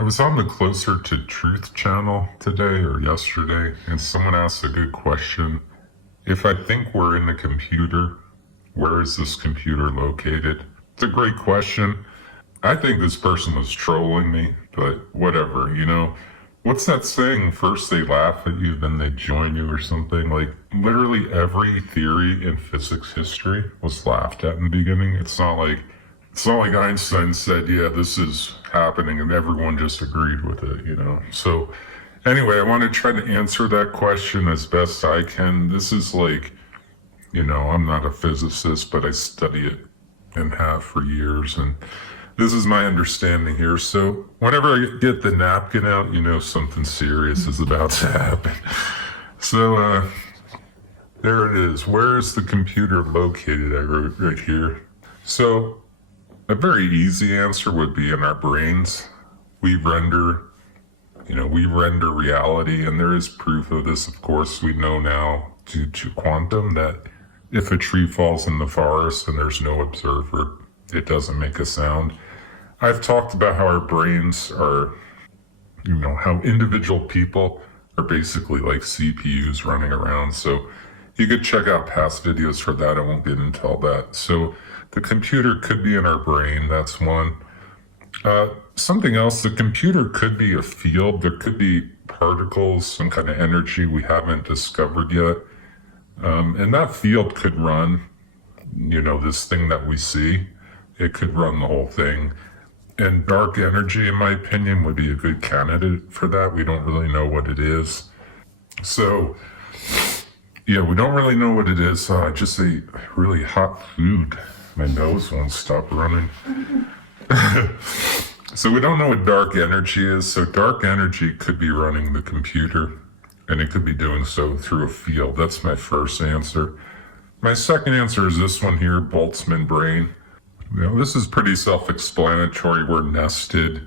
I was on the Closer to Truth channel today or yesterday, and someone asked a good question. If I think we're in the computer, where is this computer located? It's a great question. I think this person was trolling me, but whatever, What's that saying? First they laugh at you, then they join you or something. Like, literally every theory in physics history was laughed at in the beginning. It's not like Einstein said, yeah, this is happening, and everyone just agreed with it. So anyway, I want to try to answer that question as best I can. This is I'm not a physicist, but I study it and have for years, and this is my understanding here. So whenever I get the napkin out, something serious is about to happen. So there it is. Where is the computer located? I wrote right here. So a very easy answer would be in our brains. We render reality, and there is proof of this, of course. We know now due to quantum that if a tree falls in the forest and there's no observer, it doesn't make a sound. I've talked about how our brains are, how individual people are basically like CPUs running around. So you could check out past videos for that. I won't get into all that. So the computer could be in our brain. That's one. Something else, the computer could be a field. There could be particles, some kind of energy we haven't discovered yet. And that field could run, this thing that we see. It could run the whole thing. And dark energy, in my opinion, would be a good candidate for that. We don't really know what it is. So, yeah, we don't really know what it is. I just ate really hot food. My nose won't stop running. So we don't know what dark energy is. So dark energy could be running the computer, and it could be doing so through a field. That's my first answer. My second answer is this one here, Boltzmann brain. This is pretty self-explanatory. We're nested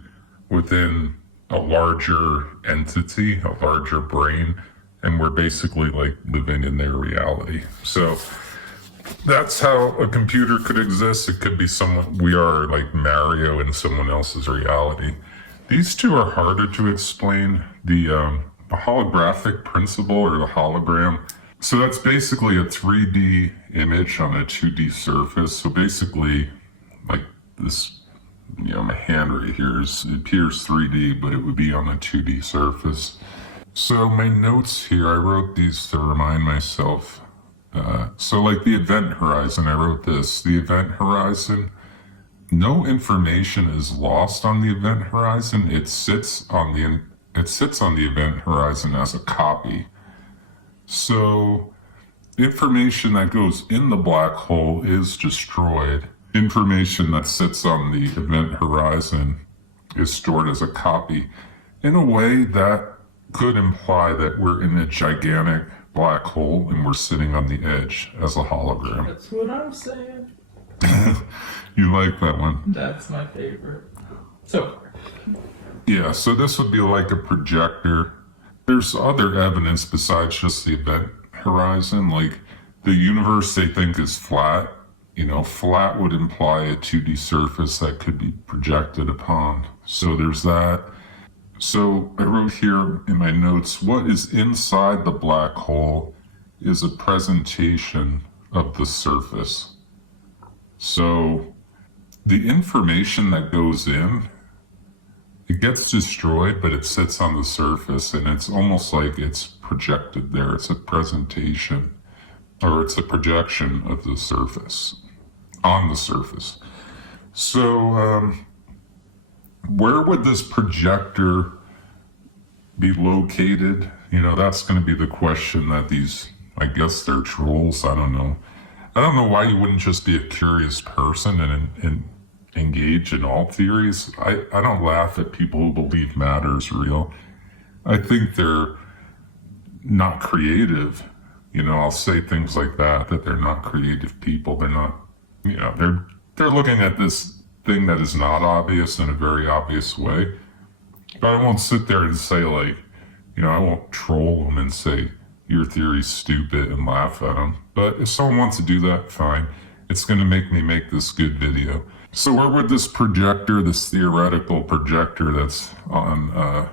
within a larger entity, a larger brain, and we're basically like living in their reality. So that's how a computer could exist. It could be we are like Mario in someone else's reality. These two are harder to explain. The holographic principle, or the hologram. So that's basically a 3D image on a 2D surface. So basically, like this, my hand right here it appears 3D, but it would be on a 2D surface. So my notes here, I wrote these to remind myself. So like the event horizon, I wrote this. The event horizon, no information is lost on the event horizon. It sits on the event horizon as a copy. So information that goes in the black hole is destroyed. Information that sits on the event horizon is stored as a copy. In a way, that could imply that we're in a gigantic black hole and we're sitting on the edge as a hologram. That's what I'm saying. You like that one? That's my favorite. So far. Yeah, so this would be like a projector. There's other evidence besides just the event horizon. Like the universe they think is flat. Flat would imply a 2D surface that could be projected upon. So there's that. So I wrote here in my notes, what is inside the black hole is a presentation of the surface. So the information that goes in, it gets destroyed, but it sits on the surface, and it's almost like it's projected there. It's a presentation, or it's a projection of the surface, on the surface. So where would this projector be located? That's going to be the question that I guess they're trolls. I don't know. I don't know why you wouldn't just be a curious person and engage in all theories. I don't laugh at people who believe matter is real. I think they're not creative. I'll say things like that they're not creative people. They're not, they're looking at this thing that is not obvious in a very obvious way. But I won't sit there and say I won't troll them and say your theory's stupid and laugh at them. But if someone wants to do that, fine. It's going to make me make this good video. So where would this projector, this theoretical projector that's on,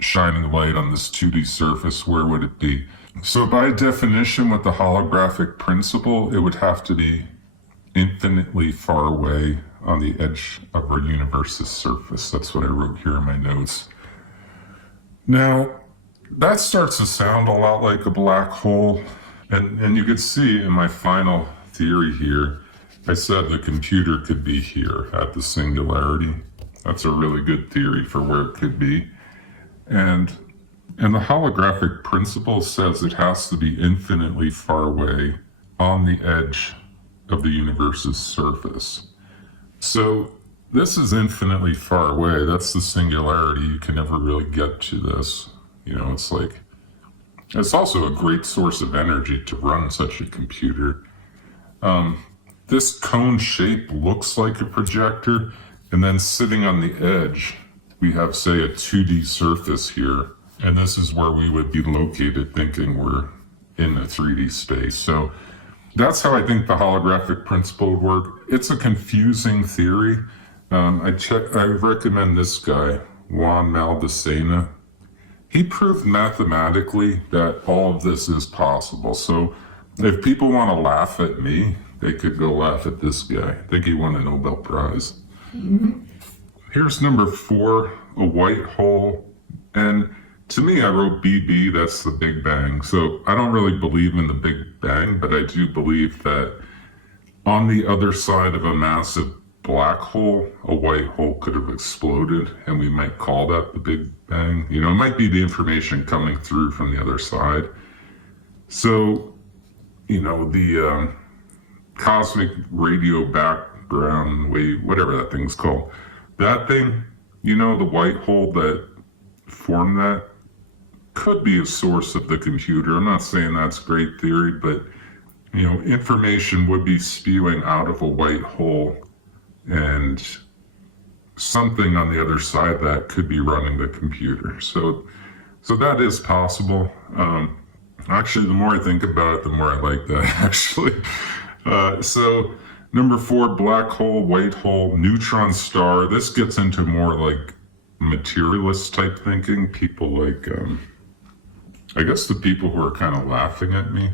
shining light on this 2D surface, where would it be? So by definition, with the holographic principle, it would have to be infinitely far away on the edge of our universe's surface. That's what I wrote here in my notes. Now, that starts to sound a lot like a black hole. And you could see in my final theory here, I said the computer could be here at the singularity. That's a really good theory for where it could be. And the holographic principle says it has to be infinitely far away on the edge of the universe's surface. So this is infinitely far away. That's the singularity. You can never really get to this. It's also a great source of energy to run such a computer. This cone shape looks like a projector, and then sitting on the edge, we have, say, a 2D surface here, and this is where we would be located thinking we're in a 3D space. So that's how I think the holographic principle would work. It's a confusing theory. I recommend this guy, Juan Maldacena. He proved mathematically that all of this is possible. So if people want to laugh at me, they could go laugh at this guy. I think he won a Nobel Prize. Here's number 4, a white hole. And to me, I wrote BB, that's the Big Bang. So I don't really believe in the Big Bang, but I do believe that on the other side of a massive black hole, a white hole could have exploded, and we might call that the Big Bang. It might be the information coming through from the other side. So, the cosmic radio background wave, whatever that thing's called, that thing, the white hole that formed that, could be a source of the computer. I'm not saying that's great theory, but, information would be spewing out of a white hole, and something on the other side that could be running the computer. So that is possible. Actually, the more I think about it, the more I like that, actually. So number 4, black hole, white hole, neutron star. This gets into more like materialist type thinking. People like, I guess the people who are kind of laughing at me.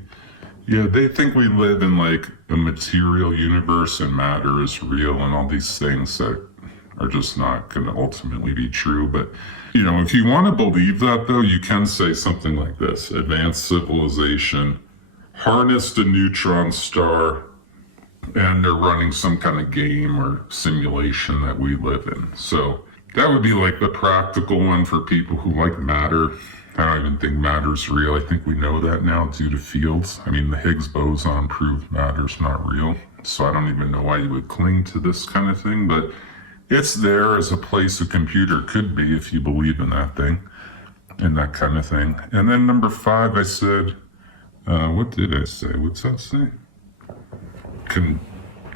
Yeah, they think we live in like a material universe and matter is real and all these things that are just not going to ultimately be true. But, if you want to believe that, though, you can say something like this: advanced civilization harnessed a neutron star, and they're running some kind of game or simulation that we live in. So that would be like the practical one for people who like matter. I don't even think matter's real. I think we know that now due to fields. I mean, the Higgs boson proved matter's not real. So I don't even know why you would cling to this kind of thing, but it's there as a place a computer could be if you believe in that thing and that kind of thing. And then number 5, I said, what did I say? What's that say?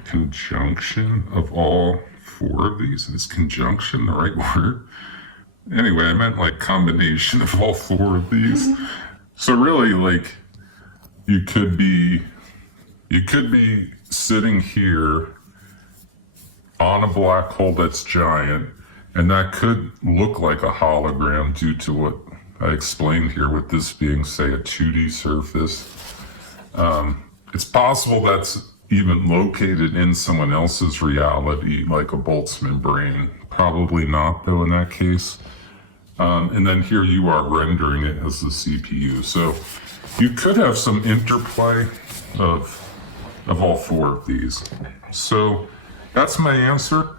Conjunction of all 4 of these. Is conjunction the right word? Anyway, I meant like combination of all 4 of these. So really, like, you could be sitting here on a black hole that's giant, and that could look like a hologram due to what I explained here, with this being, say, a 2D surface. It's possible that's even located in someone else's reality, like a Boltzmann brain. Probably not, though, in that case. And then here you are rendering it as the CPU. So you could have some interplay of all 4 of these. So that's my answer.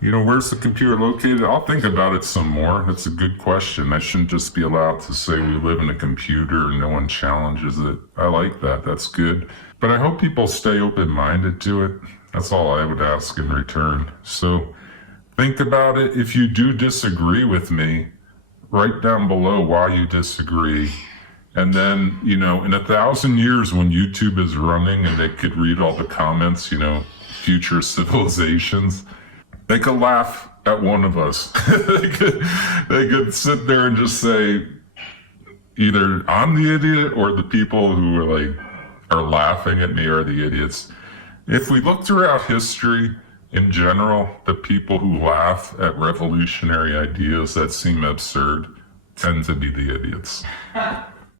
Where's the computer located? I'll think about it some more. That's a good question. I shouldn't just be allowed to say we live in a computer and no one challenges it. I like that. That's good. But I hope people stay open-minded to it. That's all I would ask in return. So think about it. If you do disagree with me, write down below why you disagree. And then, in 1,000 years when YouTube is running and they could read all the comments, future civilizations, they could laugh at one of us. they could sit there and just say, either I'm the idiot or the people who are laughing at me are the idiots. If we look throughout history In general, the people who laugh at revolutionary ideas that seem absurd tend to be the idiots.